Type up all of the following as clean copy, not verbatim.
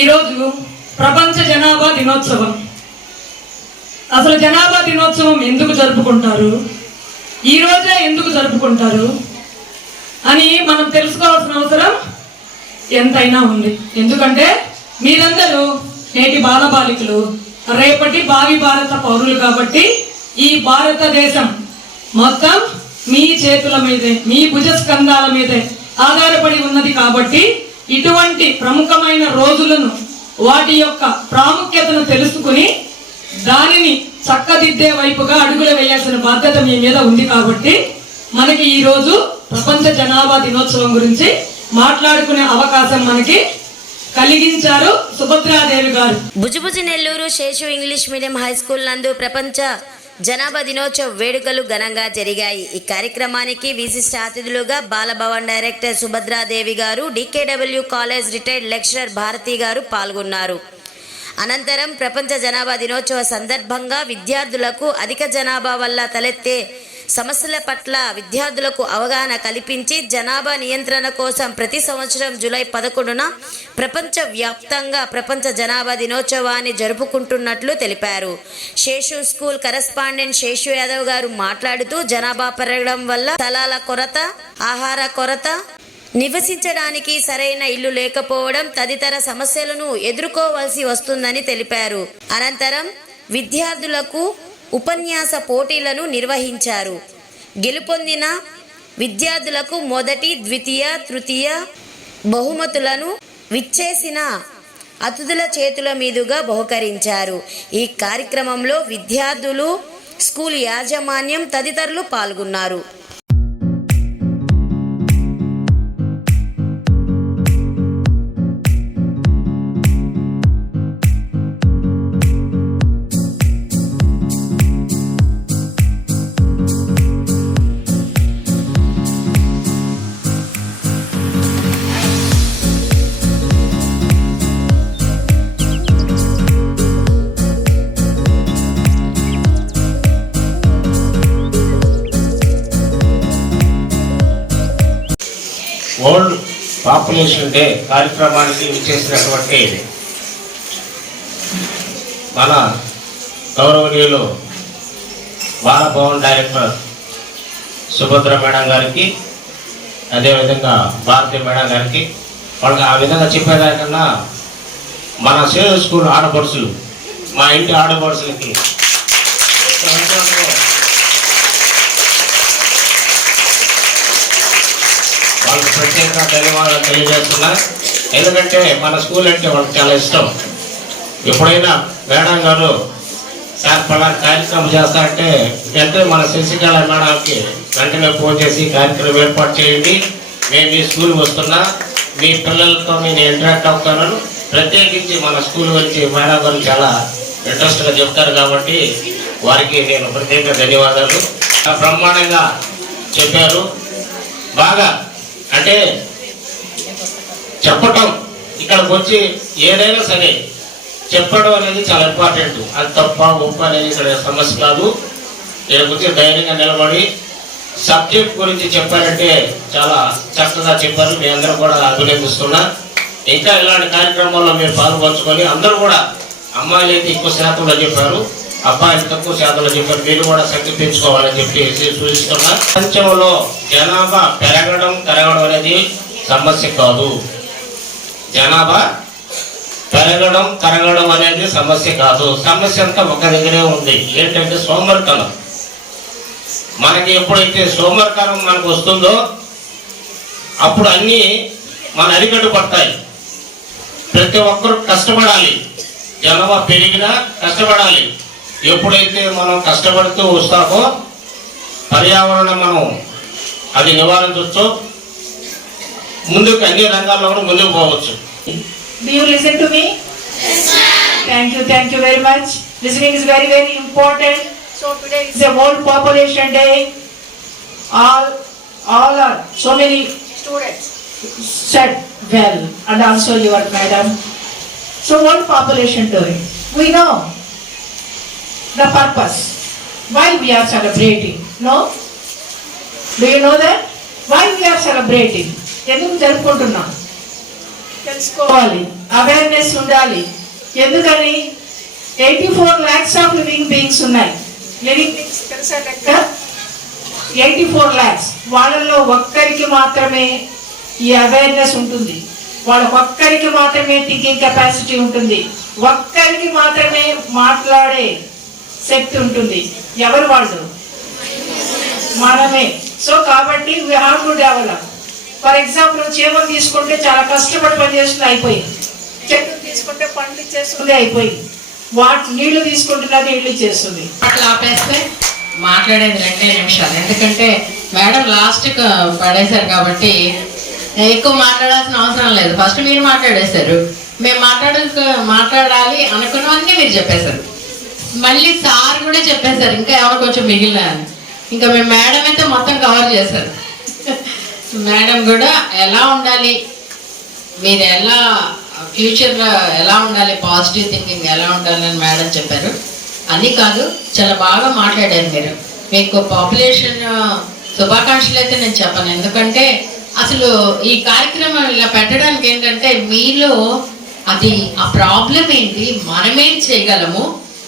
ఈరోజు ప్రపంచ జనాభా దినోత్సవం. అసలు జనాభా దినోత్సవం ఎందుకు జరుపుకుంటారు, ఈ రోజే ఎందుకు జరుపుకుంటారు అని మనం తెలుసుకోవాల్సిన అవసరం ఎంతైనా ఉంది. ఎందుకంటే మీరందరూ నేటి బాలబాలికలు, రేపటి భావి భారత పౌరులు. కాబట్టి ఈ భారతదేశం మొత్తం మీ చేతుల మీదే, మీ భుజస్కంధాల మీదే ఆధారపడి ఉన్నది. కాబట్టి ఇటువంటి ప్రముఖమైన రోజులను, వాటి యొక్క ప్రాముఖ్యతను తెలుసుకుని దానిని చక్కదిద్దే వైపుగా అడుగులు వేయాల్సిన బాధ్యత మీ మీద ఉంది. కాబట్టి మనకి ఈరోజు ప్రపంచ జనాభా దినోత్సవం గురించి మాట్లాడుకునే అవకాశం మనకి కలిగించారు సుభద్రాదేవి గారు. భుజభుజి Nellore Seshu English medium high school నందు ప్రపంచ జనాభా దినోత్సవ వేడుకలు ఘనంగా జరిగాయి. ఈ కార్యక్రమానికి విశిష్ట అతిథులుగా బాలభవన్ డైరెక్టర్ సుభద్రాదేవి గారు, DKW college retired lecturer Bharati గారు పాల్గొన్నారు. అనంతరం ప్రపంచ జనాభా దినోత్సవ సందర్భంగా విద్యార్థులకు అధిక జనాభా వల్ల తలెత్తే సమస్యల పట్ల విద్యార్థులకు అవగాహన కల్పించి జనాభా నియంత్రణ కోసం ప్రతి సంవత్సరం జూలై 11న ప్రపంచ వ్యాప్తంగా ప్రపంచ జనాభా దినోత్సవాన్ని జరుపుకుంటున్నట్లు తెలిపారు. శేషు స్కూల్ కరెస్పాండెంట్ శేషు యాదవ్ గారు మాట్లాడుతూ జనాభా పెరగడం వల్ల స్థలాల కొరత, ఆహార కొరత, నివసించడానికి సరైన ఇల్లు లేకపోవడం తదితర సమస్యలను ఎదుర్కోవాల్సి వస్తుందని తెలిపారు. అనంతరం విద్యార్థులకు ఉపన్యాస పోటీలను నిర్వహించారు. గెలుపొందిన విద్యార్థులకు మొదటి, ద్వితీయ, తృతీయ బహుమతులను విచ్చేసిన అతిథుల చేతుల మీదుగా బహుకరించారు. ఈ కార్యక్రమంలో విద్యార్థులు, స్కూల్ యాజమాన్యం తదితరులు పాల్గొన్నారు. వరల్డ్ పాపులేషన్ డే కార్యక్రమానికి విచ్చేసినటువంటి మన గౌరవనీయులు బాలభవన్ డైరెక్టర్ సుభద్ర మేడం గారికి, అదేవిధంగా భారతి మేడం గారికి, వాళ్ళకి ఆ విధంగా చెప్పేదానికన్నా మన సేవ్ స్కూల్ ఆడపడుచులు, మా ఇంటి ఆడపడుచులకి వాళ్ళకి ప్రత్యేకంగా ధన్యవాదాలు తెలియజేస్తున్నా. ఎందుకంటే మన స్కూల్ అంటే వాళ్ళకి చాలా ఇష్టం. ఎప్పుడైనా మేడం గారు సార్ పలానా కార్యక్రమం చేస్తా అంటే వెంటనే మన శశికళ మేడంకి వెంటనే ఫోన్ చేసి కార్యక్రమం ఏర్పాటు చేయండి, మేము మీ స్కూల్కి వస్తున్నా, మీ పిల్లలతో నేను ఇంటరాక్ట్ అవుతాను. ప్రత్యేకించి మన స్కూల్ గురించి మేడం గారు చాలా ఇంట్రెస్ట్గా చెప్తారు. కాబట్టి వారికి నేను ప్రత్యేక ధన్యవాదాలు. బ్రహ్మాండంగా చెప్పారు. బాగా అంటే చెప్పటం, ఇక్కడికి వచ్చి ఏదైనా సరే చెప్పడం అనేది చాలా ఇంపార్టెంట్. అది తప్ప ఒప్ప అనేది ఇక్కడ సమస్య కాదు. ఇక్కడికి వచ్చి ధైర్యంగా నిలబడి సబ్జెక్ట్ గురించి చెప్పారంటే చాలా చక్కగా చెప్పారు. మీ అందరూ కూడా అభినందిస్తున్నా. ఇంకా ఇలాంటి కార్యక్రమాల్లో మీరు పాల్పంచుకొని అందరూ కూడా, అమ్మాయిలు అయితే ఎక్కువ శాతంలో చెప్పారు, అబ్బాయిలు తక్కువ శాతంలో చెప్పారు, మీరు కూడా సంఖ్య పెంచుకోవాలని చెప్పి సూచిస్తున్నా. ప్రపంచంలో జనాభా పెరగడం తరగడం అనేది సమస్య కాదు. జనాభా పెరగడం తరగడం అనేది సమస్య కాదు. సమస్య అంతా ఒక దగ్గరే ఉంది. ఏంటంటే సోమరితనం. మనకి ఎప్పుడైతే సోమరితనం మనకు వస్తుందో అప్పుడు అన్నీ మన అరికట్టు పడతాయి. ప్రతి ఒక్కరు కష్టపడాలి. జనాభా పెరిగినా కష్టపడాలి. ఎప్పుడైతే మనం కష్టపడుతూ వస్తామో పర్యావరణం మనం అది నివారించవచ్చు, ముందుకు అన్ని రంగాల్లో కూడా ముందుకు పోవచ్చు. Do you listen to me? Yes, ma'am. Thank you very much. Listening is very, very important. So today is a World Population Day. All are so many students said well, and also your madam. So World Population Day. We know the purpose why we are celebrating. No? Do you know that? Why we are celebrating? ఎందుకు జరుపుకుంటున్నాం? తెలుసుకోవాలి, awareness ఉండాలి. ఎందుకని 84 lakhs of living beings ఉన్నాయి. Living beings తెలుసా లెక్క? 84 lakhs. వాళ్ళలో ఒక్కరికి మాత్రమే ఈ అవేర్నెస్ ఉంటుంది, వాళ్ళకి ఒక్కరికి మాత్రమే థింకింగ్ కెపాసిటీ ఉంటుంది, ఒక్కరికి మాత్రమే మాట్లాడే శక్తి ఉంటుంది. ఎవరు వాళ్ళు? మనమే. సో కాబట్టి we have to develop. For example చేపలు తీసుకుంటే చాలా కష్టపడి పనిచేస్తుంది, అయిపోయింది. చెట్లు తీసుకుంటే పండ్లు ఇచ్చేస్తుంది, అయిపోయింది. నీళ్లు తీసుకుంటున్నది నీళ్లు ఇచ్చేస్తుంది. అట్లా ఆపేస్తే మాట్లాడేది 2 నిమిషాలు. ఎందుకంటే మేడం లాస్ట్ పడేశారు కాబట్టి ఎక్కువ మాట్లాడాల్సిన అవసరం లేదు. ఫస్ట్ మీరు మాట్లాడేశారు, మేము మాట్లాడాలి అనుకున్నవన్నీ మీరు చెప్పేశారు. మళ్ళీ సార్ కూడా చెప్పేశారు ఇంకా ఎవరు కొంచెం మిగిలిన అని. ఇంకా మేము మేడం అయితే మొత్తం కవర్ చేశారు. మేడం కూడా ఎలా ఉండాలి, మీరు ఎలా ఫ్యూచర్లో ఎలా ఉండాలి, పాజిటివ్ థింకింగ్ ఎలా ఉండాలి అని మేడం చెప్పారు. అని కాదు, చాలా బాగా మాట్లాడారు మీరు. మీకు పాపులేషన్ శుభాకాంక్షలు అయితే నేను చెప్పను. ఎందుకంటే అసలు ఈ కార్యక్రమం ఇలా పెట్టడానికి ఏంటంటే మీలో అది ఆ ప్రాబ్లం ఏంటి, మనమేం చేయగలము.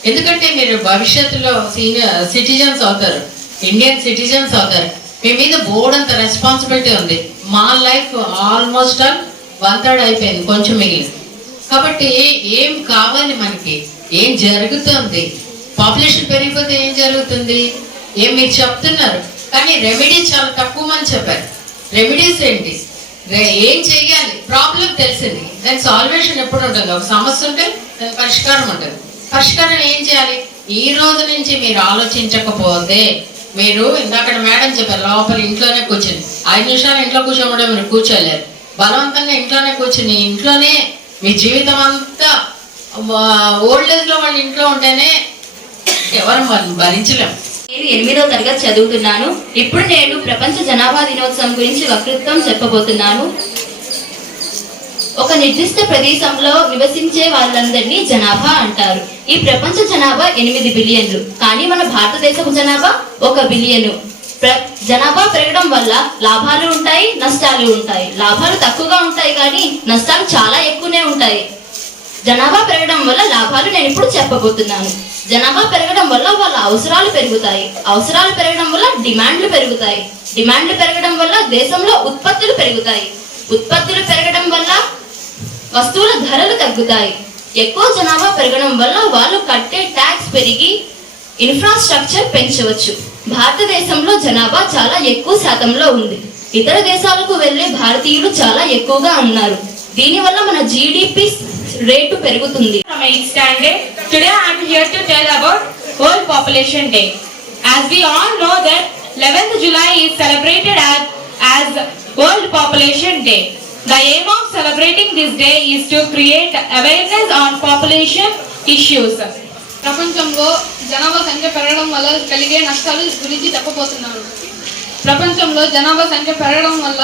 ఎందుకంటే మీరు భవిష్యత్తులో సీనియర్ సిటిజన్స్ అవుతారు, ఇండియన్ సిటిజన్స్ అవుతారు. మీ మీద బోర్డంత రెస్పాన్సిబిలిటీ ఉంది. మా లైఫ్ ఆల్మోస్ట్ 1/3 అయిపోయింది, కొంచెం మిగిలింది. కాబట్టి ఏం కావాలి మనకి, ఏం జరుగుతుంది, పాపులేషన్ పెరిగిపోతే ఏం జరుగుతుంది, ఏం మీరు చెప్తున్నారు. కానీ రెమెడీస్ చాలా తక్కువ మంది చెప్పారు. రెమెడీస్ ఏంటి, ఏం చెయ్యాలి, ప్రాబ్లం తెలిసింది, దాని సాల్వేషన్ ఎప్పుడు ఉంటుంది. ఒక సమస్య ఉంటే దాని పరిష్కారం ఉంటుంది. పరిష్కారం ఏం చేయాలి? ఈ రోజు నుంచి మీరు ఆలోచించకపోతే, మీరు ఇందాక మేడం చెప్పారు లోపల ఇంట్లోనే కూర్చుని 5 నిమిషాలు ఇంట్లో కూర్చోమడం మీరు కూర్చోలేరు. బలవంతంగా ఇంట్లోనే కూర్చుని ఇంట్లోనే మీ జీవితం అంతా ఓల్డ్ ఏజ్ లో వాళ్ళు ఇంట్లో ఉంటేనే ఎవరు భరించలేము. నేను 8వ తరగతి చదువుతున్నాను. ఇప్పుడు నేను ప్రపంచ జనాభా దినోత్సవం గురించి వక్తృత్వం చెప్పబోతున్నాను. ఒక నిర్దిష్ట ప్రదేశంలో నివసించే వాళ్ళందరినీ జనాభా అంటారు. ఈ ప్రపంచ జనాభా 8 బిలియన్లు, కానీ మన భారతదేశపు జనాభా 1 బిలియన్. జనాభా పెరగడం వల్ల లాభాలు ఉంటాయి, నష్టాలు ఉంటాయి. లాభాలు తక్కువగా ఉంటాయి కానీ నష్టాలు చాలా ఎక్కువనే ఉంటాయి. జనాభా పెరగడం వల్ల లాభాలు నేను ఇప్పుడు చెప్పబోతున్నాను. జనాభా పెరగడం వల్ల వాళ్ళ అవసరాలు పెరుగుతాయి, అవసరాలు పెరగడం వల్ల డిమాండ్లు పెరుగుతాయి, డిమాండ్లు పెరగడం వల్ల దేశంలో ఉత్పత్తులు పెరుగుతాయి, ఉత్పత్తులు పెరగడం వల్ల వస్తువుల ధరలు తగ్గుతాయి. ఎక్కువ జనాభా పెరగడం వల్ల వాళ్ళు కట్టే ట్యాక్స్ పెరిగి ఇన్ఫ్రాస్ట్రక్చర్ పెంచవచ్చు. భారతదేశంలో జనాభా చాలా ఎక్కువ శాతంలో ఉంది. ఇతర దేశాలకు వెళ్ళే భారతీయులు చాలా ఎక్కువగా ఉన్నారు. దీనివల్ల మన జీడిపి రేటు పెరుగుతుంది. From 8th standard, today I am here to tell about World Population Day. As we all know that 11th July is celebrated as World Population Day. The aim of celebrating this day is to create awareness on population issues. ప్రపంచంలో జనాభా సంఖ్య పెరగడం వల్ల కలిగే నష్టాల గురించి చెప్పబోతున్నారు. ప్రపంచంలో జనాభా సంఖ్య పెరగడం వల్ల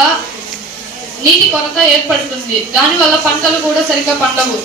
నీటి కొరత ఏర్పడుతుంది. దానివల్ల పంటలు కూడా సరిగ్గా పండవు.